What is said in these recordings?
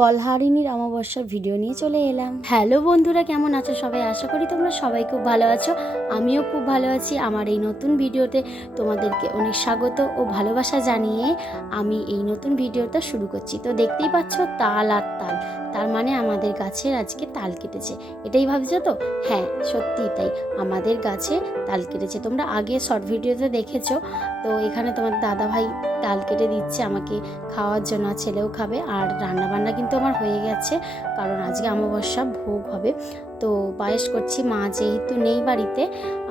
ফলহারিণীর অমাবস্যার ভিডিও নিয়ে চলে এলাম। হ্যালো বন্ধুরা, কেমন আছো সবাই? আশা করি তোমরা সবাই খুব ভালো আছো। আমিও খুব ভালো আছি। আমার এই নতুন ভিডিওতে তোমাদেরকে অনেক স্বাগত ও ভালোবাসা জানিয়ে আমি এই নতুন ভিডিওটা শুরু করছি। তো দেখতেই পাচ্ছ তাল আর তাল, তার মানে আমাদের গাছের আজকে তাল কেটেছে। এটাই ভাবছো তো? হ্যাঁ, সত্যিই তাই, আমাদের গাছে তাল কেটেছে। তোমরা আগে শর্ট ভিডিওতে দেখেছো। তো এখানে তোমার দাদা ভাই তাল কেটে দিচ্ছে আমাকে খাওয়ার জন্য, ছেলেও খাবে। আর রান্নাবান্না কিন্তু আমার হয়ে গেছে, কারণ আজকে অমাবস্যা, ভোগ হবে। তো পায়েস করছি, মা যেহেতু নেই বাড়িতে,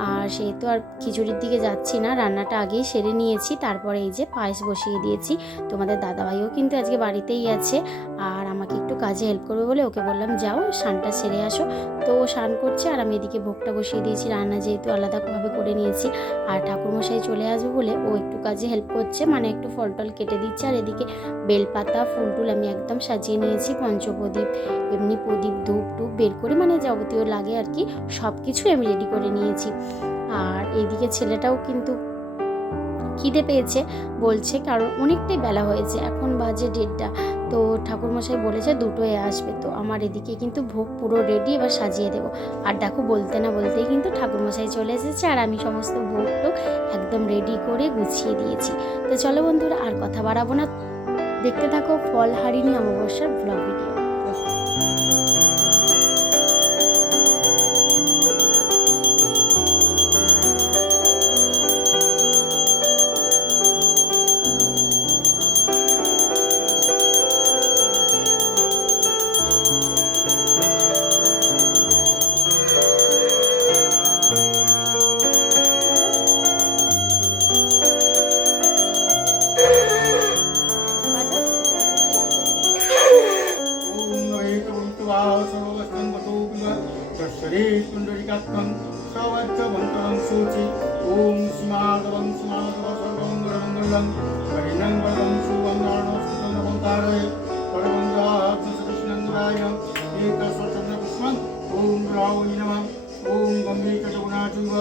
আর সেহেতু আর খিচুড়ির দিকে যাচ্ছি না, রান্নাটা আগেই সেরে নিয়েছি। তারপরে এই যে পায়েস বসিয়ে দিয়েছি। তোমাদের দাদাভাইও কিন্তু আজকে বাড়িতেই আছে, আর আমাকে একটু কাজে হেল্প করবে বলে ওকে বললাম যাও স্নানটা সেরে আসো। তো ও স্নান করছে, আর আমি এদিকে ভোগটা বসিয়ে দিয়েছি। রান্না যেহেতু আলাদাভাবে করে নিয়েছি, আর ঠাকুরমশাই চলে আসবে বলে ও একটু কাজে হেল্প করছে, মানে একটু ফল টল কেটে দিচ্ছে। আর এদিকে বেলপাতা ফুল টুল আমি একদম সাজিয়ে নিয়েছি, পঞ্চপ্রদীপ, এমনি প্রদীপ, ধূপ টুপ বের করে, মানে যাবতীয় লাগে আর কি, সব কিছু আমি রেডি করে নিয়েছি। আর এইদিকে ছেলেটাও কিন্তু খিদে পেয়েছে বলছে, কারণ অনেকটাই বেলা হয়েছে, এখন বাজে 1:30। তো ঠাকুরমশাই বলেছে 2টোয় আসবে। তো আমার এদিকে কিন্তু ভোগ পুরো রেডি, এবার সাজিয়ে দেবো। আর দেখো, বলতে না বলতেই কিন্তু ঠাকুরমশাই চলে এসেছে, আর আমি সমস্ত ভোগ টোগ একদম রেডি করে গুছিয়ে দিয়েছি। তো চলো বন্ধুরা, আর কথা বাড়াবো না, দেখতে থাকো ফলহারিণী অমাবস্যার ব্লগ ভিডিও। सूचि ओम सीमादवं सीमादव सर्वमंगलमंगलं हरिनं वरदं शुभं नारायणं नमोतारे परमंगात् कृष्णंदराय एकस्वचन्द्रपुष्पं ओम रावै नमः ओम गंभीरकटगुणाचैव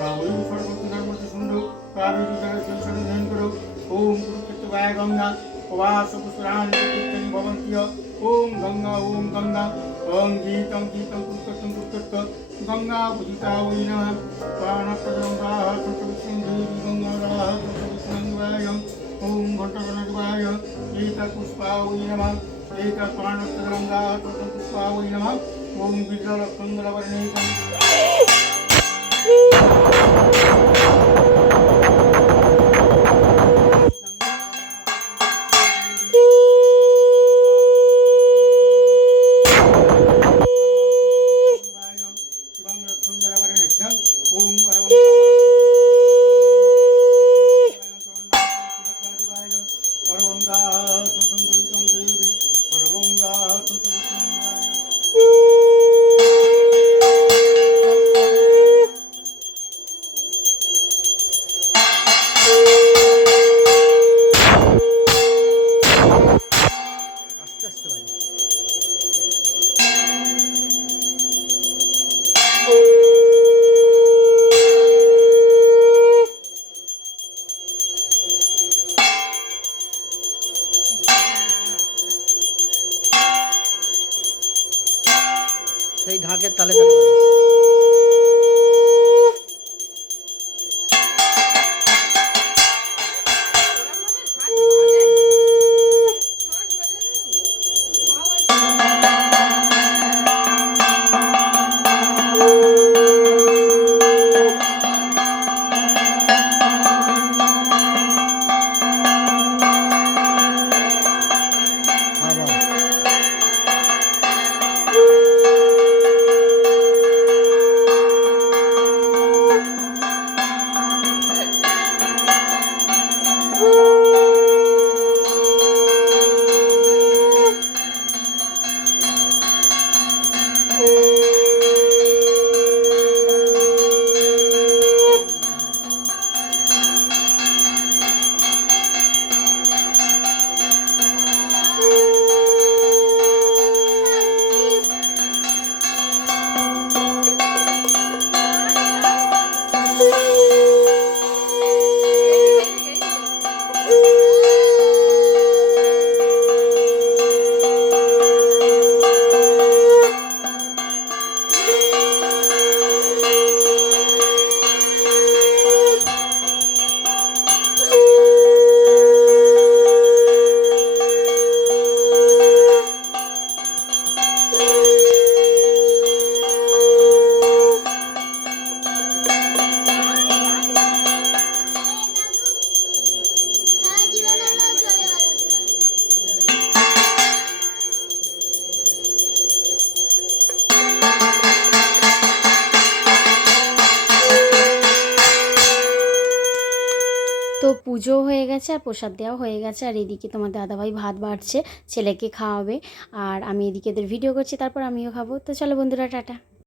रावै सर्वगुणधर्मतिसुन्दो कावेरीजलशंसनं करो ओम कुरुक्षेत्रवाय गंगा उपवासपुष्पराणि भवन्त्य ओम गंगा ओम गीतं गीतं कुरुक्षेत्रं कुरुक्षेत्र गंगा पूजिता वै नमः प्राणप्रदंगाः देवी गंगाराः कृष्णंदराय ओम घटगणवाय एकपुष्पा वै नमः एकप्राणप्रदंगाः पुष्पा वै नमः ओम विद्यालक्ष्मणवर्णेकं সেই ঢাকের তালে তালে বাজে। তো পুজো হয়ে গেছে আর প্রসাদ দেওয়া হয়ে গেছে, আর এদিকে তোমার দাদাভাই ভাত বাড়ছে, ছেলেকে খাওয়াবে, আর আমি এদিকে এদের ভিডিও করছি, তারপর আমিও খাবো। তো চলো বন্ধুরা, টাটা।